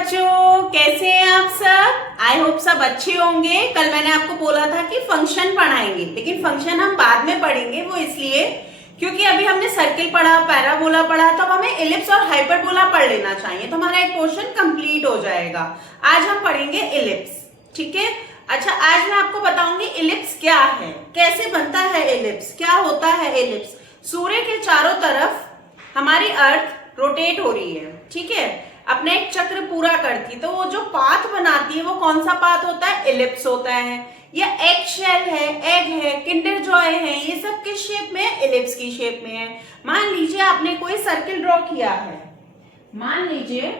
बच्चों, कैसे हैं आप सब। आई होप सब अच्छे होंगे। कल मैंने आपको बोला था कि फंक्शन पढ़ाएंगे, लेकिन फंक्शन हम बाद में पढ़ेंगे। वो इसलिए क्योंकि अभी हमने सर्किल पढ़ा, पैराबोला पढ़ा, तो अब हमें एलिप्स और हाइपरबोला पढ़ लेना चाहिए, तो हमारा एक पोर्शन कंप्लीट हो जाएगा। आज हम पढ़ेंगे एलिप्स, ठीक है। अच्छा, आज मैं आपको बताऊंगी एलिप्स क्या है, कैसे बनता है एलिप्स, क्या होता है एलिप्स। सूर्य के चारों तरफ हमारी अर्थ रोटेट हो रही है, ठीक है, अपना एक चक्र पूरा करती, तो वो जो पाथ बनाती है वो कौन सा पाथ होता है, एलिप्स होता है। या एग शेल है, एग है, किंडर जॉय है, ये सब किस शेप में है, एलिप्स की शेप में है। मान लीजिए आपने कोई सर्किल ड्रॉ किया है, मान लीजिए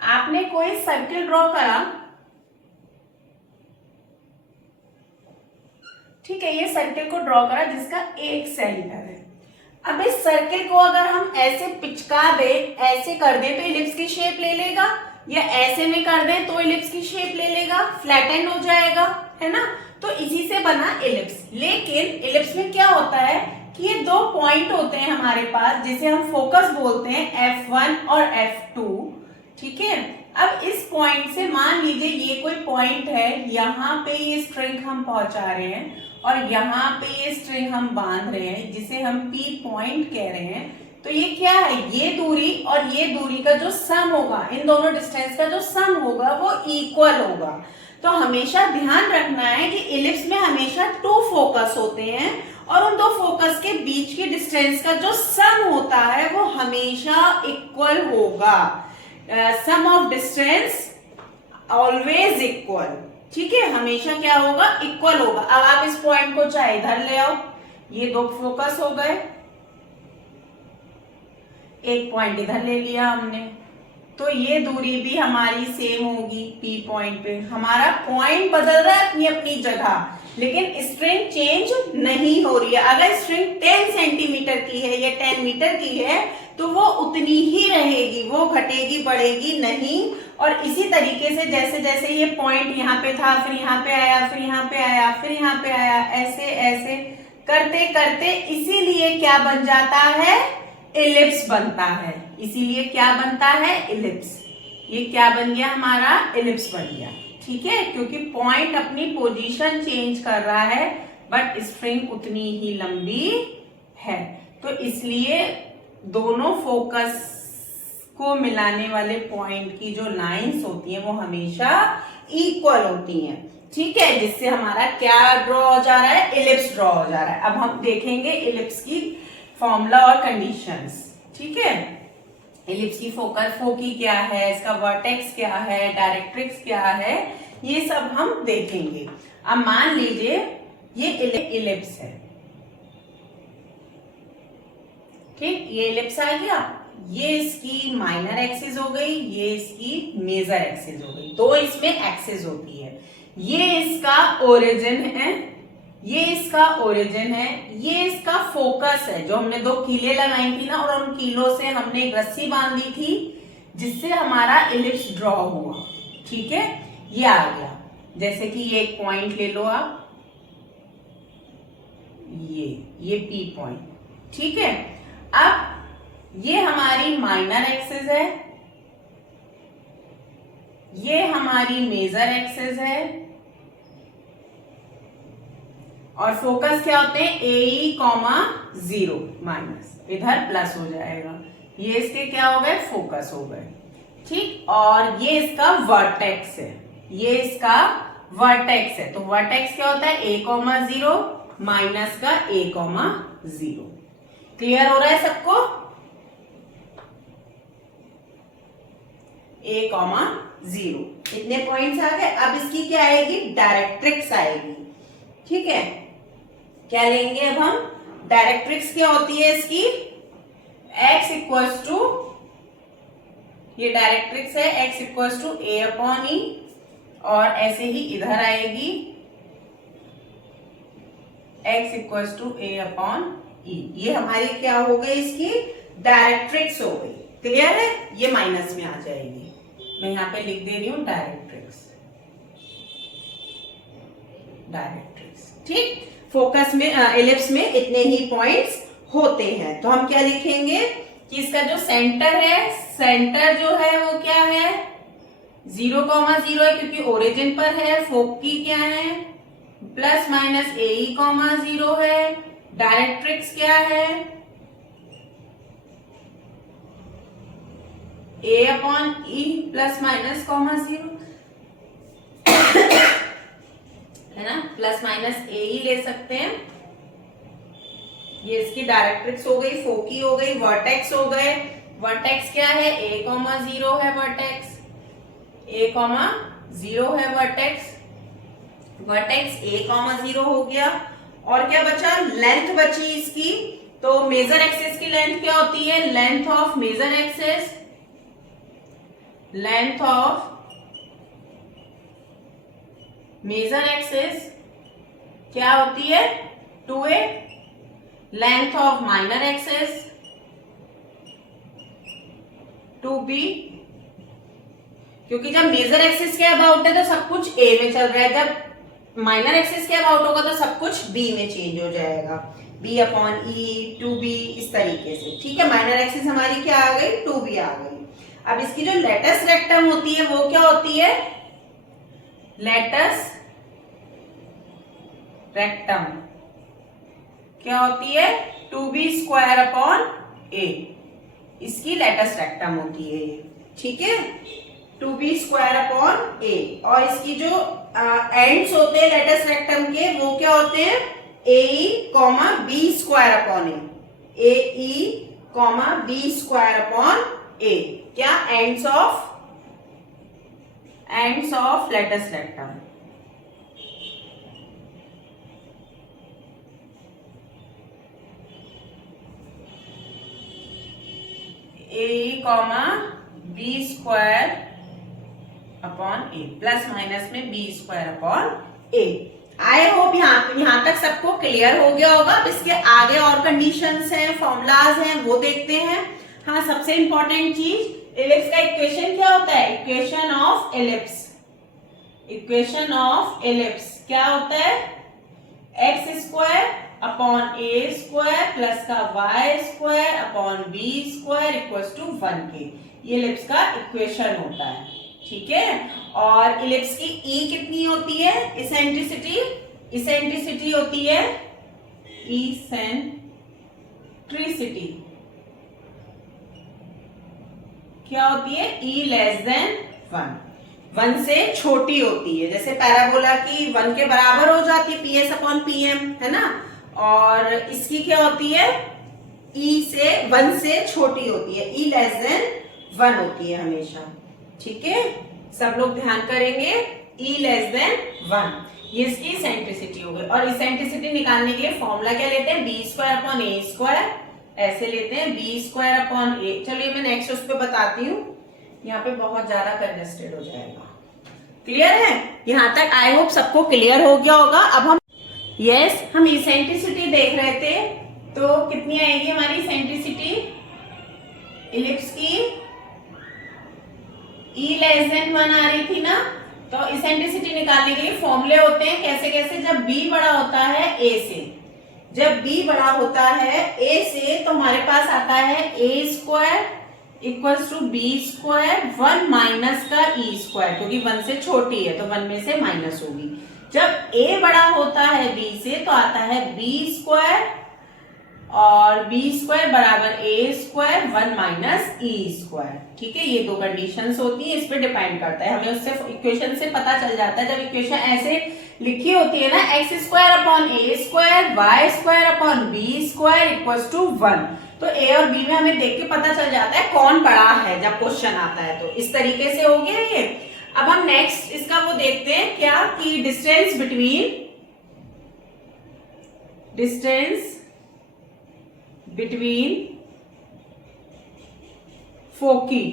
आपने कोई सर्किल ड्रॉ करा, ठीक है, ये सर्किल को ड्रॉ करा जिसका एक सेंटर है। अब इस सर्किल को अगर हम ऐसे पिचका दे, ऐसे कर दे तो इलिप्स की शेप ले लेगा, या ऐसे में कर दे तो इलिप्स की शेप ले लेगा, फ्लैटेंड हो जाएगा, है ना। तो इसी से बना इलिप्स। लेकिन इलिप्स में क्या होता है कि ये दो पॉइंट होते हैं हमारे पास, जिसे हम फोकस बोलते हैं, F1 और F2, ठीक है। अब इस पॉइंट से मान लीजिए ये कोई पॉइंट है, यहाँ पे ये स्ट्रिंग हम पहुंचा रहे हैं और यहाँ पे ये स्ट्रिंग हम बांध रहे हैं, जिसे हम P पॉइंट कह रहे हैं। तो ये क्या है, ये दूरी और ये दूरी का जो सम होगा, इन दोनों डिस्टेंस का जो सम होगा वो इक्वल होगा। तो हमेशा ध्यान रखना है कि इलिप्स में हमेशा टू फोकस होते हैं और उन दो फोकस के बीच की डिस्टेंस का जो सम होता है वो हमेशा इक्वल होगा। सम ऑफ डिस्टेंस ऑलवेज इक्वल, ठीक है, हमेशा क्या होगा, इक्वल होगा। अब आप इस पॉइंट को चाहे इधर ले आओ, ये दो फोकस हो गए, एक पॉइंट इधर ले लिया हमने, तो ये दूरी भी हमारी सेम होगी P पॉइंट पे। हमारा पॉइंट बदल रहा है अपनी अपनी जगह, लेकिन स्ट्रिंग चेंज नहीं हो रही है। अगर स्ट्रिंग 10 सेंटीमीटर की है या 10 मीटर की है तो वो उतनी ही रहेगी, वो घटेगी बढ़ेगी नहीं। और इसी तरीके से जैसे जैसे ये पॉइंट यहाँ पे था, फिर यहाँ पे आया, फिर यहाँ पे आया, फिर यहाँ पे आया, ऐसे ऐसे करते करते इसीलिए क्या बन जाता है, इलिप्स बनता है। इसीलिए क्या बनता है, इलिप्स। ये क्या बन गया, हमारा इलिप्स बन गया, ठीक है, क्योंकि पॉइंट अपनी पोजीशन चेंज कर रहा है बट स्ट्रिंग उतनी ही लंबी है। तो इसलिए दोनों फोकस को मिलाने वाले पॉइंट की जो लाइंस होती हैं वो हमेशा इक्वल होती हैं, ठीक है, जिससे हमारा क्या ड्रॉ हो जा रहा है, इलिप्स ड्रॉ हो जा रहा है। अब हम देखेंगे इलिप्स की फॉर्मूला और कंडीशंस, ठीक है। इलिप्स की फोकी क्या है, इसका वर्टेक्स क्या है, डायरेक्ट्रिक्स क्या है, ये सब हम देखेंगे। अब मान लीजिए ये इलिप्स है, ठीक, ये इलिप्स आ गया, ये इसकी माइनर एक्सिस हो गई, ये इसकी मेजर एक्सिस हो गई, दो इसमें एक्सिस होती है। ये इसका ओरिजिन है, ये इसका ओरिजिन है, ये इसका फोकस है, जो हमने दो कीले लगाई थी ना, और उन कीलों से हमने एक रस्सी बांधी थी जिससे हमारा इलिप्स ड्रॉ हुआ, ठीक है, ये आ गया। जैसे कि ये एक पॉइंट ले लो आप, ये P पॉइंट, ठीक है। अब ये हमारी माइनर एक्सिस है, ये हमारी मेजर एक्सिस है, और फोकस क्या होते हैं, AE, 0 माइनस, इधर प्लस हो जाएगा, ये इसके क्या हो गए, फोकस हो गए, ठीक। और ये इसका वर्टेक्स है, ये इसका वर्टेक्स है। तो वर्टेक्स क्या होता है, A, 0 माइनस का A, 0। क्लियर हो रहा है सबको, A, 0, इतने पॉइंट्स आ गए। अब इसकी क्या आएगी, डायरेक्ट्रिक्स आएगी, ठीक है। क्या लेंगे अब हम, डायरेक्ट्रिक्स क्या होती है इसकी, x इक्वल्स टू, ये डायरेक्ट्रिक्स है, x इक्वल्स टू A/E, और ऐसे ही इधर आएगी x इक्वल्स टू A/E। ये हमारी क्या हो गई, इसकी डायरेक्ट्रिक्स हो गई। क्लियर है, ये माइनस में आ जाएगी, मैं यहाँ पे लिख दे रही हूं डायरेक्ट्रिक्स, डायरेक्ट्रिक्स, ठीक। फोकस में इलिप्स में इतने ही पॉइंट्स होते हैं। तो हम क्या लिखेंगे कि इसका जो सेंटर है, सेंटर जो है वो क्या है 0,0 है क्योंकि ओरिजिन पर है। फोकी क्या है प्लस माइनस AE,0 है। डायरेक्ट्रिक्स क्या है A/E प्लस माइनस 0 है ना, प्लस माइनस AE ले सकते हैं। ये इसकी डायरेक्ट्रिक्स हो गई, फोकी हो गई, वर्टेक्स हो गए। वर्टेक्स क्या है A,0 है वर्टेक्स, A,0 है वर्टेक्स, वर्टेक्स A,0 हो गया। और क्या बचा, लेंथ बची इसकी। तो मेजर एक्सिस की लेंथ क्या होती है, length of major axis, length of major axis क्या होती है 2a, length of minor axis 2b, क्योंकि जब मेजर एक्सिस के अबाउट है तो सब कुछ a में चल रहा है, जब माइनर एक्सिस के अबाउट होगा तो सब कुछ b में चेंज हो जाएगा, b/e 2b इस तरीके से। ठीक है, माइनर एक्सिस हमारी क्या आ गई 2b आ गई। अब इसकी जो लेटस रेक्टम होती है वो क्या होती है, लेटस रेक्टम क्या होती है 2b²/a, इसकी लेटस रेक्टम होती है ये। ठीक है, 2b²/a। और इसकी जो एंड्स होते हैं लेटस रेक्टम के वो क्या होते हैं AE, B²/a, AE, B²/a, क्या ends of latus rectum. AE, B²/a, plus minus में B²/a। आई होप यहां तक सबको क्लियर हो गया होगा। अब इसके आगे और कंडीशंस हैं, फॉर्मूलाज हैं, वो देखते हैं। हाँ, सबसे इंपॉर्टेंट चीज इलिप्स का इक्वेशन क्या होता है, equation of ellipse, equation of ellipse क्या होता है x²/a² प्लस का y²/b² = 1 के, ये इलिप्स का इक्वेशन होता है। ठीक है, और इलिप्स की E कितनी होती है, इसेंट्रिसिटी, इसेंट्रिसिटी होती है इसेंट्रिसिटी क्या होती है E<1, 1 से छोटी होती है। जैसे पैराबोला की 1 के बराबर हो जाती है PS/PM, है ना, और इसकी क्या होती है E से 1 से छोटी होती है, E<1 होती है हमेशा। ठीक है, सब लोग ध्यान करेंगे, E<1, ये इसकी इसेंट्रिसिटी हो गई। और इसेंट्रिसिटी निकालने के लिए फॉर्मूला क्या लेते हैं B²/a², ऐसे लेते हैं B²/a। चलिए मैं नेक्स्ट उस पर बताती हूँ, यहाँ पे बहुत ज्यादा कंजेस्टेड हो जाएगा। क्लियर है, यहाँ तक आई होप सबको क्लियर हो गया होगा। अब हम इसेंट्रिसिटी देख रहे थे, तो कितनी आएगी हमारी इसेंट्रिसिटी इलिप्स की, E<1 आ रही थी ना। तो इसेंट्रिसिटी निकालने के लिए फॉर्मूले होते हैं, कैसे कैसे, जब b बड़ा होता है a से, जब b बड़ा होता है a से तो हमारे पास आता है a² = b², 1 माइनस का e², क्योंकि 1 से छोटी है तो 1 में से माइनस होगी। जब a बड़ा होता है b से तो आता है b² और b² बराबर a², 1 माइनस e²। ठीक है, ये दो कंडीशंस होती है, इस पे डिपेंड करता है, हमें उससे इक्वेशन से पता चल जाता है। जब इक्वेशन ऐसे लिखी होती है ना x²/a², y²/b² = 1, तो a और b में हमें देख के पता चल जाता है कौन बड़ा है जब क्वेश्चन आता है। तो इस तरीके से हो गया ये। अब हम नेक्स्ट इसका वो देखते हैं क्या, कि डिस्टेंस बिटवीन फोकी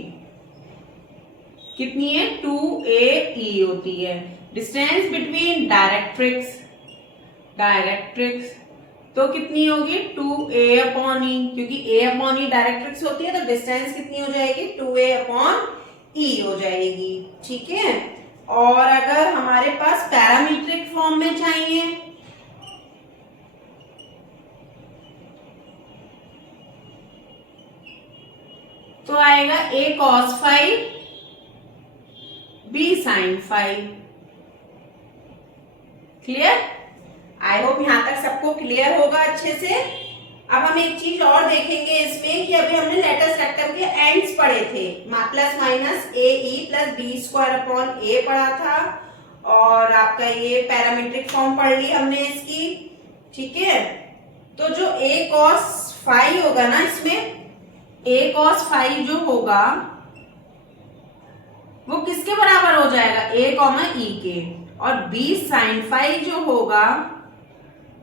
कितनी है 2AE होती है। डिस्टेंस बिटवीन डायरेक्ट्रिक्स तो कितनी होगी 2A/E, क्योंकि A/E डायरेक्ट्रिक्स होती है तो डिस्टेंस कितनी हो जाएगी 2A/E हो जाएगी। ठीक है, और अगर हमारे पास पैरामीट्रिक फॉर्म में चाहिए तो आएगा a cos five b sin five. Clear? I hope यहां तक सबको क्लियर होगा अच्छे से। अब हम एक चीज और देखेंगे इसमें कि अभी हमने लेटस रेक्टम के एंड्स पढ़े थे, plus minus A E plus B square upon A पढ़ा था, और आपका ये पैरामीट्रिक फॉर्म पढ़ ली हमने इसकी। ठीक है, तो जो a cos फाइव होगा ना, इसमें a cos फाइव जो होगा वो किसके बराबर हो जाएगा, a कॉमा e के, और b sin फाइव जो होगा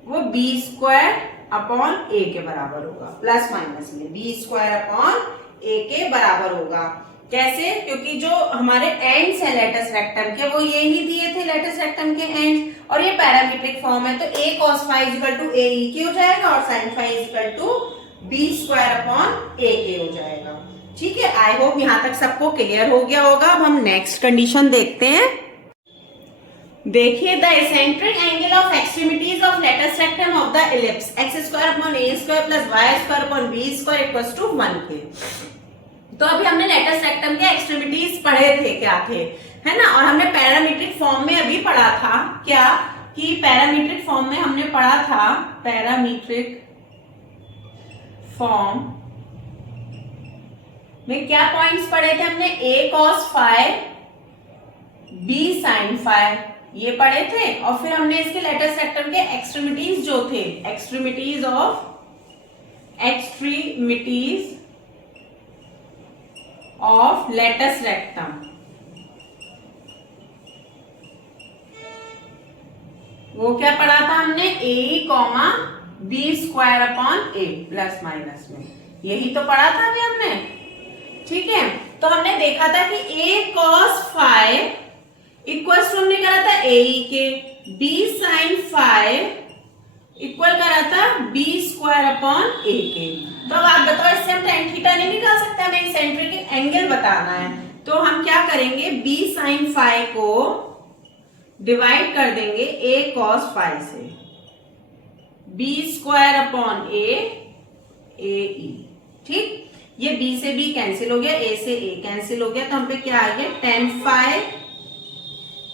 वो b स्क्वायर अपॉन a के बराबर होगा, प्लस माइनस में b स्क्वायर अपॉन a के बराबर होगा। कैसे? क्योंकि जो हमारे एंड्स है लेटस रेक्टम के वो ये ही दिए थे, लेटस रेक्टम के एंड्स, और ये पैरामीट्रिक फॉर्म है, तो a cos five equal to a e के हो जाएगा और sin five equal to b square upon a के हो जाएगा। ठीक है, आई होप यहां तक सबको क्लियर हो गया होगा। अब हम नेक्स्ट कंडीशन देखते हैं। देखिए, the eccentric angle of extremities of latus rectum of the ellipse X square upon A square plus Y square upon B square equals to 1 के। तो अभी हमने लेटस रेक्टम के एक्सट्रीमिटीज पढ़े थे, क्या थे, है ना, और हमने पैरामीट्रिक फॉर्म में अभी पढ़ा था क्या, कि पैरामीट्रिक फॉर्म में हमने पढ़ा था, पैरामीट्रिक फॉर्म में क्या पॉइंट्स पढ़े थे हमने, a cos five b sin five ये पढ़े थे, और फिर हमने इसके लेटस रेक्टम के एक्सट्रीमिटीज जो थे, एक्सट्रीमिटीज ऑफ लेटस रेक्टम, वो क्या पढ़ा था हमने, a comma B square upon a plus minus में, यही तो पढ़ा था अभी हमने। ठीक है, तो हमने देखा था कि a cos five equals to हमने करा था a के, b sin फाइव इक्वल करा था b स्क्वायर अपॉन a के। तो अब आप बताओ, इससे हम tan थीटा नहीं निकाल सकते, हमें एक्सेंट्रिक एंगल बताना है, तो हम क्या करेंगे, b sin फाइव को डिवाइड कर देंगे a cos फाइव से, b square upon a e। ठीक, ये b से b कैंसिल हो गया, a से a कैंसिल हो गया, तो हम पे क्या आ गया, tan फाइव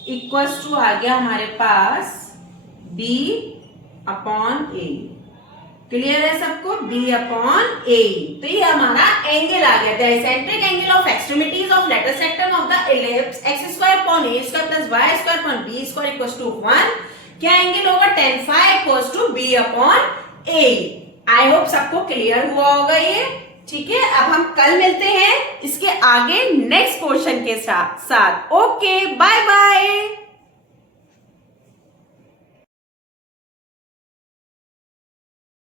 इक्वल्स टू आ गया हमारे पास b अपॉन a। क्लियर है सबको, b अपॉन a। तो ये हमारा एंगल आ गया, the eccentric angle of extremities of latus rectum of the ellipse X square upon a square plus Y square upon b square equals to 1। क्या angle होगा, tan five equals to b upon a। I hope सबको clear हुआ होगा ये। ठीक है, अब हम कल मिलते हैं इसके आगे नेक्स्ट क्वेश्चन के साथ। Okay, bye bye.